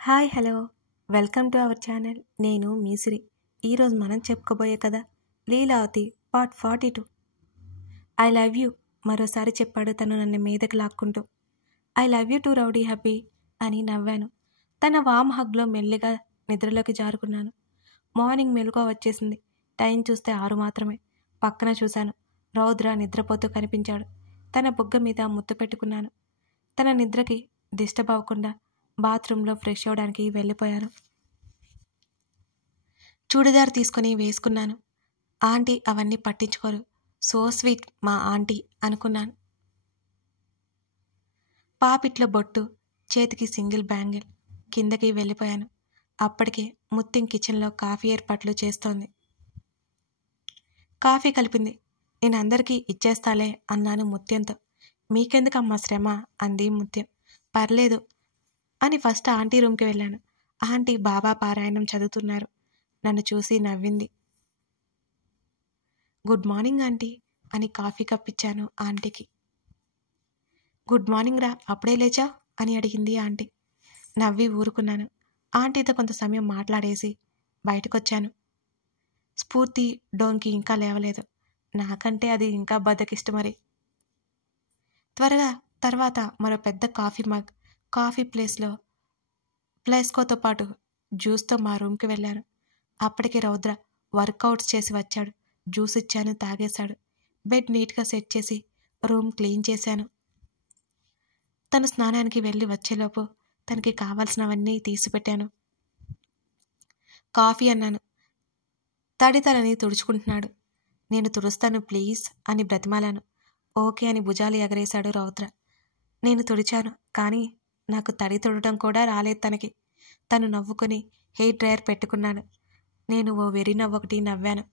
Hi hello welcome to our channel. నేను మీసిరి. ఈరోజు మనం చెప్పుకోబోయే కథ Leelavathi part 42. I love you మరోసారి చెప్పాడు తను నన్ను మీదకి లాక్కుంటూ. I love you too rowdy happy అని నవ్వాను. తన వామ్ హగ్లో మెల్లిగా నిద్రలోకి జారుకున్నాను. మార్నింగ్ మెలకువ వచ్చేసింది. టైం చూస్తే 6 మాత్రమే. పక్కన చూశాను. రౌద్ర నిద్రపోతూ కనిపించాడు. తన బుగ్గ మీద ముద్దు పెట్టుకున్నాను. తన నిద్రకి డిస్టర్బ్ అవ్వకుండా బాత్రూంలో ఫ్రెష్ అవ్వడానికి వెళ్ళిపోయాను. చూడిదార్ తీసుకుని వేసుకున్నాను. ఆంటీ అవన్నీ పట్టించుకోరు. సో స్వీట్ మా ఆంటీ అనుకున్నాను. పాపిట్లో బొట్టు, చేతికి సింగిల్ బ్యాంగిల్. కిందకి వెళ్ళిపోయాను. అప్పటికే ముత్యం కిచెన్లో కాఫీ ఏర్పాట్లు చేస్తోంది. కాఫీ కలిపింది. నేను అందరికీ ఇచ్చేస్తాలే అన్నాను ముత్యంతో. మీకెందుకమ్మా శ్రమ అంది ముత్యం. పర్లేదు అని ఫస్ట్ ఆంటీ రూమ్కి వెళ్ళాను. ఆంటీ బాబా పారాయణం చదువుతున్నారు. నన్ను చూసి నవ్వింది. గుడ్ మార్నింగ్ ఆంటీ అని కాఫీ కప్పిచ్చాను ఆంటీకి. గుడ్ మార్నింగ్ రా, అప్పుడే లేచా అని అడిగింది ఆంటీ. నవ్వి ఊరుకున్నాను. ఆంటీతో కొంత సమయం మాట్లాడేసి బయటకొచ్చాను. స్ఫూర్తి డోంకి ఇంకా లేవలేదు. నాకంటే అది ఇంకా బద్దకిష్ట మరి. తర్వాత మరో పెద్ద కాఫీ మగ్, కాఫీ ప్లేస్కోతో పాటు జ్యూస్తో మా రూమ్కి వెళ్ళాను. అప్పటికే రౌద్ర వర్కౌట్స్ చేసి వచ్చాడు. జ్యూస్ ఇచ్చాను, తాగేశాడు. బెడ్ నీట్గా సెట్ చేసి రూమ్ క్లీన్ చేశాను. తను స్నానానికి వెళ్ళి వచ్చేలోపు తనకి కావాల్సినవన్నీ తీసిపెట్టాను. కాఫీ అన్నాను. తడితలని తుడుచుకుంటున్నాడు. నేను తుడుస్తాను ప్లీజ్ అని బ్రతిమాలాను. ఓకే అని భుజాలు ఎగరేశాడు రౌద్ర. నేను తుడిచాను, కానీ నాకు తడి తుడటం కూడా రాలేదు తనకి. తను నవ్వుకొని హెయిర్ డ్రయర్ పెట్టుకున్నాను. నేను ఓ వెర్రి నవ్వొకటి నవ్వాను.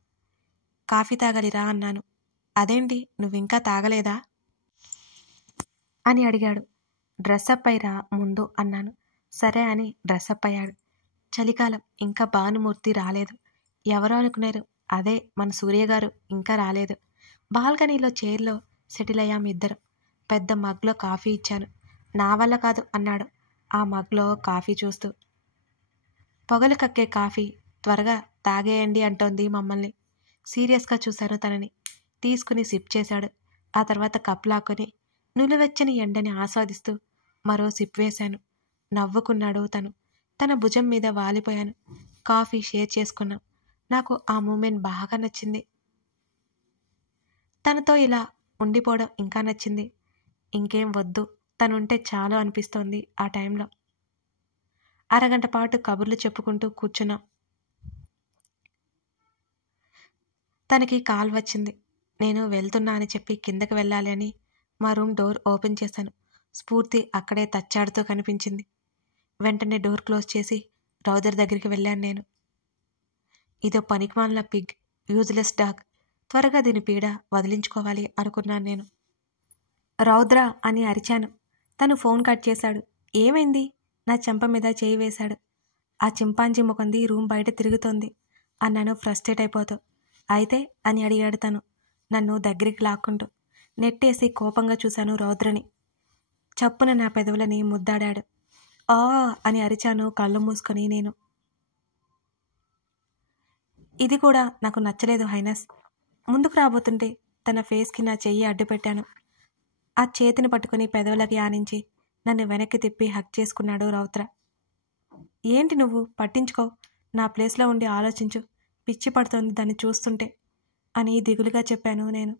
కాఫీ తాగలిరా అన్నాను. అదేంటి నువ్వింకా తాగలేదా అని అడిగాడు. డ్రెస్అప్ అయ్యిరా ముందు అన్నాను. సరే అని డ్రెస్అప్ అయ్యాడు. చలికాలం, ఇంకా భానుమూర్తి రాలేదు. ఎవరో అనుకున్నారు. అదే మన సూర్యగారు ఇంకా రాలేదు. బాల్కనీలో చైర్లో సెటిల్ అయ్యాం ఇద్దరం. పెద్ద మగ్లో కాఫీ ఇచ్చాను. నా వల్ల కాదు అన్నాడు ఆ మగ్లో కాఫీ చూస్తూ. పొగలు కక్కే కాఫీ త్వరగా తాగేయండి అంటోంది మమ్మల్ని. సీరియస్గా చూశాను తనని. తీసుకుని సిప్ చేశాడు. ఆ తర్వాత కప్ లాక్కొని నులివెచ్చని ఎండని ఆస్వాదిస్తూ మరో సిప్ వేశాను. నవ్వుకున్నాడు తను. తన భుజం మీద వాలిపోయాను. కాఫీ షేర్ చేసుకున్నాం. నాకు ఆ మూమెంట్ బాగా నచ్చింది. తనతో ఇలా ఉండిపోవడం ఇంకా నచ్చింది. ఇంకేం వద్దు, తనుంటే చాలు అనిపిస్తోంది ఆ టైంలో. అరగంట పాటు కబుర్లు చెప్పుకుంటూ కూర్చున్నాం. తనకి కాల్ వచ్చింది. నేను వెళ్తున్నా అని చెప్పి కిందకి వెళ్ళాలి అని మా రూమ్ డోర్ ఓపెన్ చేశాను. స్ఫూర్తి అక్కడే తచ్చాడుతూ కనిపించింది. వెంటనే డోర్ క్లోజ్ చేసి రౌదర్ దగ్గరికి వెళ్ళాను నేను. ఇదో పనికిమాలిన పిగ్, యూజ్లెస్ డాగ్. త్వరగా దీని పీడ వదిలించుకోవాలి అనుకున్నాను నేను. రౌద్ర అని అరిచాను. తను ఫోన్ కట్ చేశాడు. ఏమైంది? నా చెంప మీద చేయి వేశాడు. ఆ చింపాంజీ ముఖంది రూమ్ బయట తిరుగుతోంది అన్నాను ఫ్రస్ట్రేట్ అయిపోతూ. అయితే అని అడిగాడు తను నన్ను దగ్గరికి లాక్కుంటూ. నెట్టేసి కోపంగా చూశాను రౌద్రని. చప్పున నా పెదవులని ముద్దాడాడు. ఆ అని అరిచాను కళ్ళు మూసుకొని నేను. ఇది కూడా నాకు నచ్చలేదు హైనస్. ముందుకు రాబోతుంటే తన ఫేస్కి నా చెయ్యి అడ్డుపెట్టాను. ఆ చేతిని పట్టుకుని పెదవులకి ఆనించి నన్ను వెనక్కి తిప్పి హక్ చేసుకున్నాడు రౌద్ర. ఏంటి నువ్వు పట్టించుకో, నా ప్లేస్లో ఉండి ఆలోచించు, పిచ్చి పడుతోంది దాన్ని చూస్తుంటే అని దిగులుగా చెప్పాను నేను.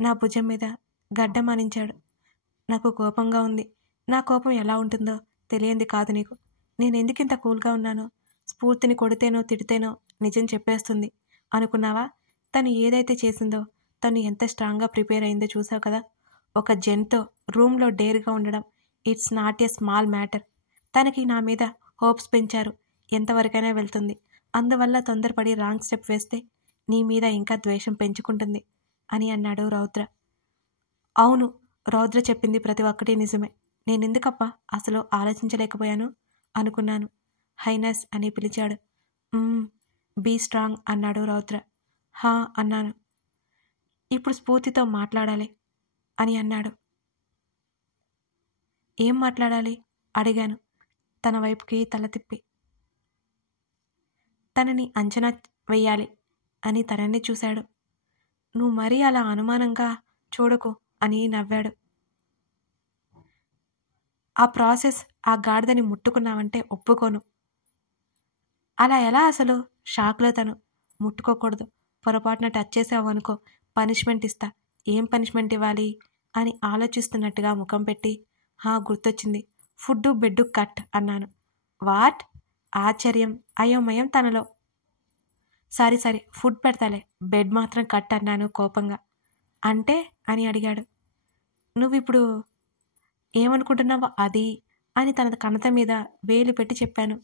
నా భుజం మీద గడ్డమానించాడు. నాకు కోపంగా ఉంది. నా కోపం ఎలా ఉంటుందో తెలియంది కాదు నీకు. నేనెందుకింత కూల్గా ఉన్నానో, స్ఫూర్తిని కొడితేనో తిడితేనో నిజం చెప్పేస్తుంది అనుకున్నావా? తను ఏదైతే చేసిందో, తను ఎంత స్ట్రాంగ్గా ప్రిపేర్ అయిందో చూసావు కదా. ఒక జెంట్తో రూమ్లో డేర్గా ఉండడం it's not a small matter. తనకి నా మీద హోప్స్ పెంచారు. ఎంతవరకైనా వెళ్తుంది. అందువల్ల తొందరపడి రాంగ్ స్టెప్ వేస్తే నీ మీద ఇంకా ద్వేషం పెంచుకుంటుంది అని అన్నాడు రౌద్ర. అవును, రౌద్ర చెప్పింది ప్రతి ఒక్కటి నిజమే. నేనెందుకప్ప అసలు ఆలోచించలేకపోయాను అనుకున్నాను. హైనస్ అని పిలిచాడు. బీ స్ట్రాంగ్ అన్నాడు రౌద్ర. హా అన్నాను. ఇప్పుడు స్ఫూర్తితో మాట్లాడాలి అని అన్నాడు. ఏం మాట్లాడాలి అడిగాను. తన వైపుకి తల తిప్పి. తనని అంచనా వెయ్యాలి అని తనని చూశాడు. నువ్వు మరీ అలా అనుమానంగా చూడకు అని నవ్వాడు. ఆ ప్రాసెస్ ఆ గాడిదని ముట్టుకున్నావంటే ఒప్పుకోను. అలా ఎలా అసలు? షాక్లో తను. ముట్టుకోకూడదు, పొరపాటున టచ్ చేసావు అనుకో, పనిష్మెంట్ ఇస్తా. ఏం పనిష్మెంట్ ఇవ్వాలి అని ఆలోచిస్తున్నట్టుగా ముఖం పెట్టి, గుర్తొచ్చింది, ఫుడ్డు బెడ్డు కట్ అన్నాను. వాట్? ఆశ్చర్యం, అయోమయం తనలో. సారీ ఫుడ్ పెడతాలే, బెడ్ మాత్రం కట్ అన్నాను కోపంగా. అంటే అని అడిగాడు. నువ్విప్పుడు ఏమనుకుంటున్నావో అది అని తన కణత మీద వేలు పెట్టి చెప్పాను.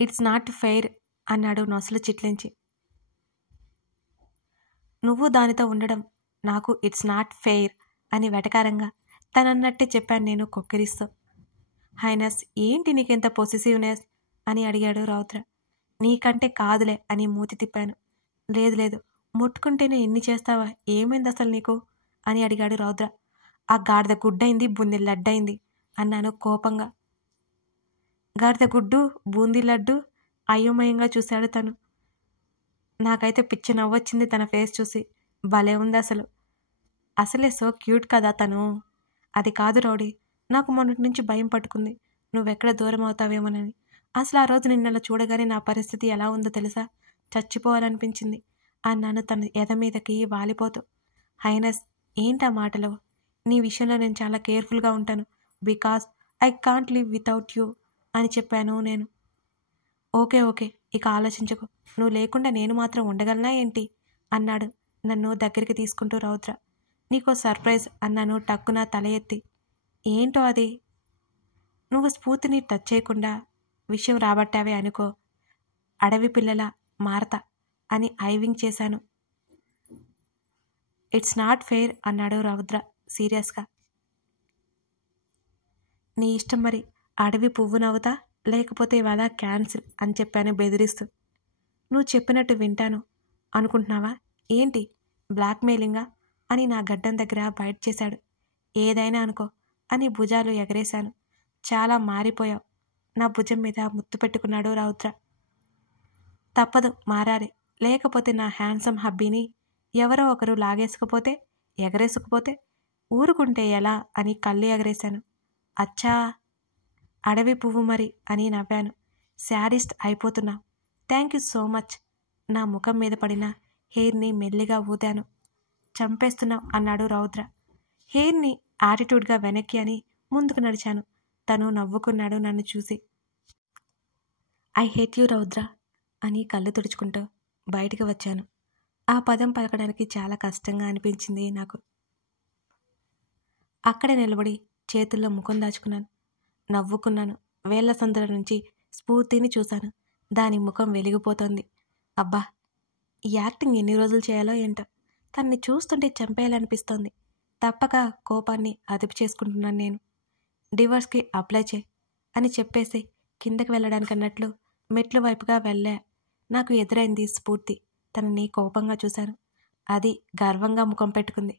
ఇట్స్ నాట్ ఫెయిర్ అన్నాడు నొసలు చిట్లించి. నువ్వు దానితో ఉండడం నాకు ఇట్స్ నాట్ ఫెయిర్ అని వెటకారంగా తనన్నట్టే చెప్పాను నేను కొక్కిరిస్తూ. హైనస్, ఏంటి నీకెంత పొసెసివ్నెస్ అని అడిగాడు రౌద్ర. నీకంటే కాదులే అని మూతి తిప్పాను. లేదు ముట్టుకుంటేనే ఎన్ని చేస్తావా, ఏమైంది అసలు నీకు అని అడిగాడు రౌద్ర. ఆ గాడిద గుడ్డైంది, బూందీ లడ్డైంది అన్నాను కోపంగా. గాడిద గుడ్డు, బూందీ లడ్డు అయోమయంగా చూశాడు తను. నాకైతే పిచ్చి నవ్వొచ్చింది తన ఫేస్ చూసి. భలే ఉంది అసలే సో క్యూట్ కదా తను. అది కాదు రౌడీ, నాకు మొన్నటి నుంచి భయం పట్టుకుంది, నువ్వెక్కడ దూరం అవుతావేమోనని. అసలు ఆ రోజు నిన్నలా చూడగానే నా పరిస్థితి ఎలా ఉందో తెలుసా? చచ్చిపోవాలనిపించింది అన్నాను తన ఎద మీదకి వాలిపోతూ. హైనస్, ఏంటా మాటలు? నీ విషయంలో నేను చాలా కేర్ఫుల్గా ఉంటాను, because I can't live without you అని చెప్పాను నేను. ఓకే ఇక ఆలోచించకు, నువ్వు లేకుండా నేను మాత్రం ఉండగలనా ఏంటి అన్నాడు నన్ను దగ్గరికి తీసుకుంటూ రౌద్ర. నీకో సర్ప్రైజ్ అన్నాను టక్కున తల ఎత్తి. ఏంటో అది? నువ్వు స్ఫూర్తిని టచ్ చేయకుండా విషయం రాబట్టావే అనుకో, అడవి పిల్లల మారతా అని ఐవింగ్ చేశాను. ఇట్స్ నాట్ ఫెయిర్ అన్నాడు రౌద్ర సీరియస్గా. నీ ఇష్టం మరి, అడవి పువ్వు నవ్వుతా లేకపోతే ఇవాళ క్యాన్సిల్ అని చెప్పాను బెదిరిస్తూ. నువ్వు చెప్పినట్టు వింటాను అనుకుంటున్నావా ఏంటి? బ్లాక్మెయిలింగా అని నా గడ్డం దగ్గర బైట్ చేశాడు. ఏదైనా అనుకో అని భుజాలు ఎగరేశాను. చాలా మారిపోయావు, నా భుజం మీద ముత్తు పెట్టుకున్నాడు రౌద్ర. తప్పదు, మారాలి, లేకపోతే నా హ్యాండ్సమ్ హబ్బీని ఎవరో ఒకరు లాగేసుకుపోతే, ఎగరేసుకుపోతే ఊరుకుంటే ఎలా అని కళ్ళు ఎగరేశాను. అచ్చా, అడవి పువ్వు మరి అని నవ్వాను. శాడిస్ట్ అయిపోతున్నా. Thank you so much. నా ముఖం మీద పడిన హెయిర్ని మెల్లిగా ఊదాను. చంపేస్తున్నావు అన్నాడు రౌద్ర. హెయిర్ని యాటిట్యూడ్గా వెనక్కి అని ముందుకు నడిచాను. తను నవ్వుకున్నాడు నన్ను చూసి. ఐ హేట్ యూ రౌద్ర అని కళ్ళు తుడుచుకుంటూ బయటికి వచ్చాను. ఆ పదం పలకడానికి చాలా కష్టంగా అనిపించింది నాకు. అక్కడే నిలబడి చేతుల్లో ముఖం దాచుకున్నాను. నవ్వుకున్నాను. వేళ్ల సందుల నుంచి స్ఫూర్తిని చూశాను. దాని ముఖం వెలిగిపోతోంది. అబ్బా, ఈ యాక్టింగ్ ఎన్ని రోజులు చేయాలో ఏంటో. తనని చూస్తుంటే చంపేయాలనిపిస్తోంది. తప్పక కోపాన్ని అదుపు చేసుకుంటున్నాను నేను. డివోర్స్కి అప్లై చేయి అని చెప్పేసి కిందకి వెళ్ళడానికి అన్నట్లు మెట్ల వైపుగా వెళ్ళా. నాకు ఎదురైంది స్ఫూర్తి. తనని కోపంగా చూశాను. అది గర్వంగా ముఖం పెట్టుకుంది.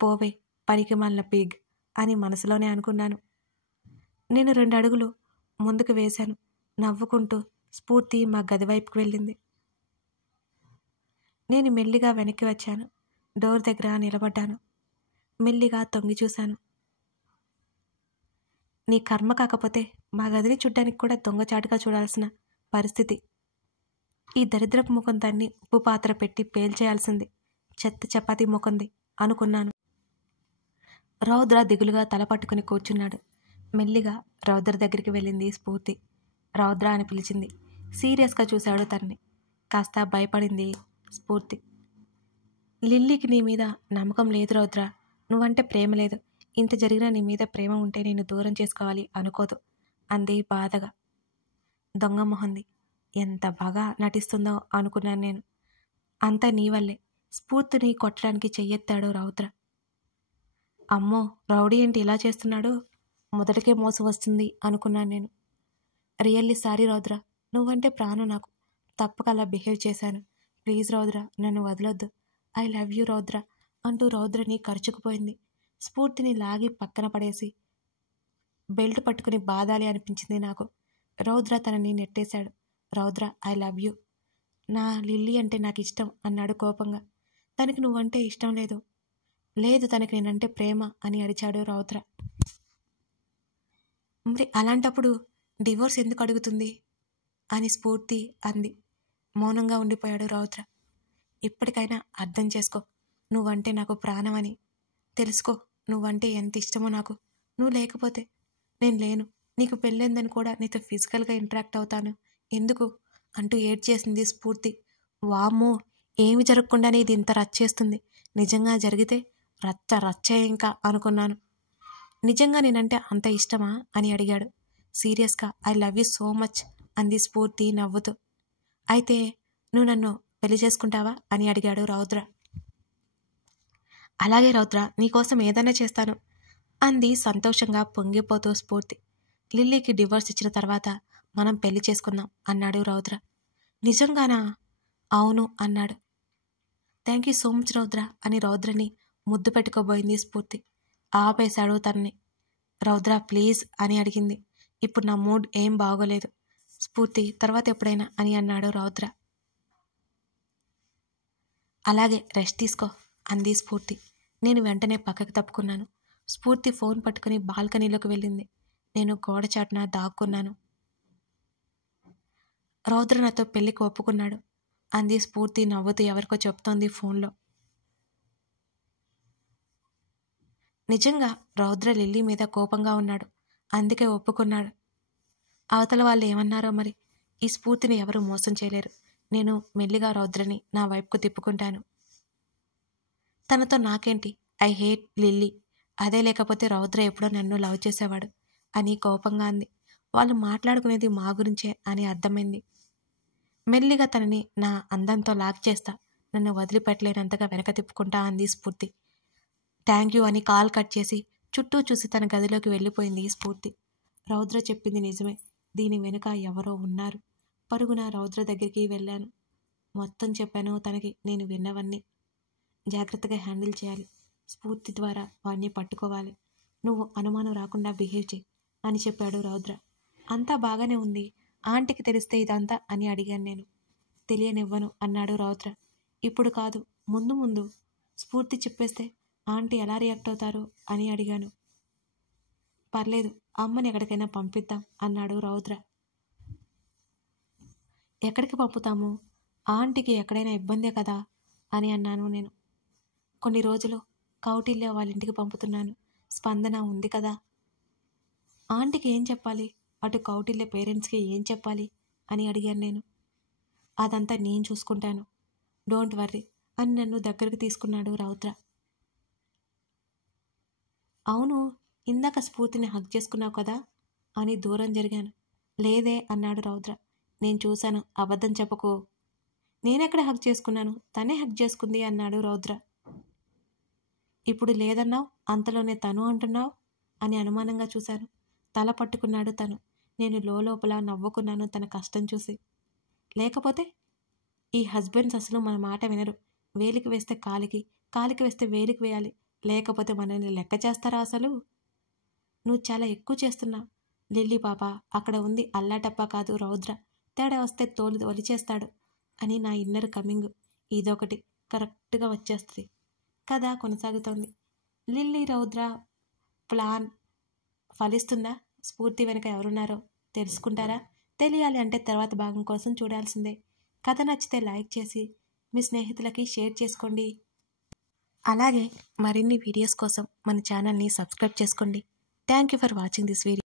పోవే పనికి మాలిన పిగ్ అని మనసులోనే అనుకున్నాను. నేను 2 అడుగులు ముందుకు వేశాను. నవ్వుకుంటూ స్ఫూర్తి మా గది వైపుకి వెళ్ళింది. నేను మెల్లిగా వెనక్కి వచ్చాను. డోర్ దగ్గర నిలబడ్డాను. మెల్లిగా తొంగి చూశాను. నీ కర్మ కాకపోతే మా గదిని చూడ్డానికి కూడా దొంగచాటుగా చూడాల్సిన పరిస్థితి. ఈ దరిద్రపు ముఖం దాన్ని ఉప్పు పాత్ర పెట్టి పేల్చేయాల్సింది. చెత్త చపాతీ ముఖంది అనుకున్నాను. రౌద్ర దిగులుగా తల పట్టుకుని కూర్చున్నాడు. మెల్లిగా రౌద్ర దగ్గరికి వెళ్ళింది స్ఫూర్తి. రౌద్ర అని పిలిచింది. సీరియస్గా చూశాడు తనని. కాస్త భయపడింది స్ఫూర్తి. లిల్లీకి నీ మీద నమ్మకం లేదు రౌద్ర. నువ్వంటే ప్రేమ లేదు. ఇంత జరిగినా నీ మీద ప్రేమ ఉంటే నేను దూరం చేసుకోవాలి అనుకోదు అంది బాధగా. దొంగ మొహంది. ఎంత బాగా నటిస్తుందో అనుకున్నాను నేను. అంతా నీ వల్లే. స్ఫూర్తిని కొట్టడానికి చెయ్యెత్తాడు రౌద్ర. అమ్మో, రౌడీ ఏంటి ఇలా చేస్తున్నాడు? మొదటికే మోసం వస్తుంది అనుకున్నాను నేను. రియల్లీ సారీ రౌద్ర, నువ్వంటే ప్రాణం నాకు. తప్పక అలా బిహేవ్ చేశాను. ప్లీజ్ రౌద్ర, నన్ను వదలొద్దు. ఐ లవ్ యూ రౌద్ర అంటూ రౌద్రని ఖర్చుకుపోయింది. స్ఫూర్తిని లాగి పక్కన పడేసి బెల్ట్ పట్టుకుని బాధాలి అనిపించింది నాకు. రౌద్ర తనని నెట్టేశాడు. రౌద్ర, ఐ లవ్ యూ. నా లిల్లీ అంటే నాకు ఇష్టం అన్నాడు కోపంగా. తనకి నువ్వంటే ఇష్టం లేదు. లేదు, తనకి నేనంటే ప్రేమ అని అరిచాడు రౌద్ర. మరి అలాంటప్పుడు డివోర్స్ ఎందుకు అడుగుతుంది అని స్ఫూర్తి అంది. మౌనంగా ఉండిపోయాడు రౌద్ర. ఇప్పటికైనా అర్థం చేసుకో, నువ్వంటే నాకు ప్రాణమని. తెలుసుకో, నువ్వంటే ఎంత ఇష్టమో నాకు. నువ్వు లేకపోతే నేను లేను. నీకు పెళ్ళైందని కూడా నీతో ఫిజికల్గా ఇంటరాక్ట్ అవుతాను. ఎందుకు అంటూ ఏడ్చేసింది స్ఫూర్తి. వామ్మో, ఏమి జరగకుండానే ఇది ఇంత రచ్చేస్తుంది. నిజంగా జరిగితే రచ్చ రచ్చే ఇంకా అనుకున్నాను. నిజంగా నేనంటే అంత ఇష్టమా అని అడిగాడు. సీరియస్గా I love you so much అంది స్ఫూర్తి నవ్వుతూ. అయితే నువ్వు నన్ను పెళ్లి చేసుకుంటావా అని అడిగాడు రౌద్ర. అలాగే రౌద్ర, నీకోసం ఏదైనా చేస్తాను అంది సంతోషంగా పొంగిపోతూ స్ఫూర్తి. లిల్లీకి డివోర్స్ ఇచ్చిన తర్వాత మనం పెళ్లి చేసుకుందాం అన్నాడు రౌద్ర. నిజంగానా? అవును అన్నాడు. థ్యాంక్ యూ సో మచ్ రౌద్ర అని రౌద్రని ముద్దు పెట్టుకోబోయింది స్ఫూర్తి. ఆపేశాడు తనని. రౌద్ర ప్లీజ్ అని అడిగింది. ఇప్పుడు నా మూడ్ ఏం బాగోలేదు స్ఫూర్తి, తర్వాత ఎప్పుడైనా అని అన్నాడు రౌద్ర. అలాగే, రెస్ట్ తీసుకో అంది స్ఫూర్తి. నేను వెంటనే పక్కకు తప్పుకున్నాను. స్ఫూర్తి ఫోన్ పట్టుకుని బాల్కనీలోకి వెళ్ళింది. నేను గోడ చాటున దాక్కున్నాను. రౌద్ర నాతో పెళ్లికి ఒప్పుకున్నాడు అంది స్ఫూర్తి నవ్వుతూ ఎవరికో చెప్తోంది ఫోన్లో. నిజంగా రౌద్ర లిల్లీ మీద కోపంగా ఉన్నాడు, అందుకే ఒప్పుకున్నాడు. అవతల వాళ్ళు ఏమన్నారో మరి. ఈ స్ఫూర్తిని ఎవరూ మోసం చేయలేరు. నేను మెల్లిగా రౌద్రని నా వైపుకు తిప్పుకుంటాను. తనతో నాకేంటి, ఐ హేట్ లిల్లీ. అదే లేకపోతే రౌద్ర ఎప్పుడో నన్ను లవ్ చేసేవాడు అని కోపంగా అంది. వాళ్ళు మాట్లాడుకునేది మా గురించే అని అర్థమైంది. మెల్లిగా తనని నా అందంతో లాక్ చేస్తా, నన్ను వదిలిపెట్టలేనంతగా వెనక తిప్పుకుంటా అంది స్ఫూర్తి. థ్యాంక్ యూ అని కాల్ కట్ చేసి చుట్టూ చూసి తన గదిలోకి వెళ్ళిపోయింది స్ఫూర్తి. రౌద్ర చెప్పింది నిజమే, దీని వెనుక ఎవరో ఉన్నారు. పరుగున రౌద్ర దగ్గరికి వెళ్ళాను. మొత్తం చెప్పాను తనకి, నేను విన్నవన్నీ. జాగ్రత్తగా హ్యాండిల్ చేయాలి. స్ఫూర్తి ద్వారా వాడిని పట్టుకోవాలి. నువ్వు అనుమానం రాకుండా బిహేవ్ చేయి అని చెప్పాడు రౌద్ర. అంతా బాగానే ఉంది, ఆంటీకి తెలిస్తే ఇదంతా అని అడిగాను నేను. తెలియనివ్వను అన్నాడు రౌద్ర. ఇప్పుడు కాదు, ముందు ముందు స్ఫూర్తి చెప్పేస్తే ఆంటీ ఎలా రియాక్ట్ అవుతారు అని అడిగాను. పర్లేదు, అమ్మని ఎక్కడికైనా పంపిద్దాం అన్నాడు రౌద్ర. ఎక్కడికి పంపుతాము? ఆంటీకి ఎక్కడైనా ఇబ్బందే కదా అని అన్నాను నేను. కొన్ని రోజులు కౌటిల్య వాళ్ళ ఇంటికి పంపుతున్నాను, స్పందన ఉంది కదా. ఆంటీకి ఏం చెప్పాలి, అటు కౌటిల్య పేరెంట్స్కి ఏం చెప్పాలి అని అడిగాను నేను. అదంతా నేను చూసుకుంటాను, డోంట్ వర్రీ అని నన్ను దగ్గరకు తీసుకున్నాడు రౌద్ర. అవును, ఇందాక స్ఫూర్తిని హగ్ చేసుకున్నావు కదా అని దూరం జరిగాను. లేదే అన్నాడు రౌద్ర. నేను చూశాను, అబద్ధం చెప్పకు. నేనెక్కడ హగ్ చేసుకున్నాను, తనే హగ్ చేసుకుంది అన్నాడు రౌద్ర. ఇప్పుడు లేదన్నావు, అంతలోనే తను అంటున్నావు అని అనుమానంగా చూశాను. తల పట్టుకున్నాడు తను. నేను లోపల నవ్వుకున్నాను తన కష్టం చూసి. లేకపోతే ఈ హస్బెండ్స్ అసలు మన మాట వినరు. వేలికి వేస్తే కాలికి, కాలికి వేస్తే వేలికి వేయాలి, లేకపోతే మనల్ని లెక్క చేస్తారా అసలు? నువ్వు చాలా ఎక్కువ చేస్తున్నావు. లిల్లీ పాప అక్కడ ఉంది, అల్లాటప్ప కాదు రౌద్ర. తేడా వస్తే తోలు ఒలిచేస్తాడు అని నా ఇన్నర్ కమింగ్ ఇదొకటి కరెక్ట్గా వచ్చేస్తుంది. కథ కొనసాగుతోంది. లిల్లీ రౌద్ర ప్లాన్ ఫలిస్తుందా? స్ఫూర్తి వెనుక ఎవరున్నారో తెలుసుకుంటారా? తెలియాలి అంటే తర్వాత భాగం కోసం చూడాల్సిందే. కథ నచ్చితే లైక్ చేసి మీ స్నేహితులకి షేర్ చేసుకోండి. అలాగే మరిన్ని వీడియోస్ కోసం మన ఛానల్ని సబ్స్క్రైబ్ చేసుకోండి. Thank you for watching this video.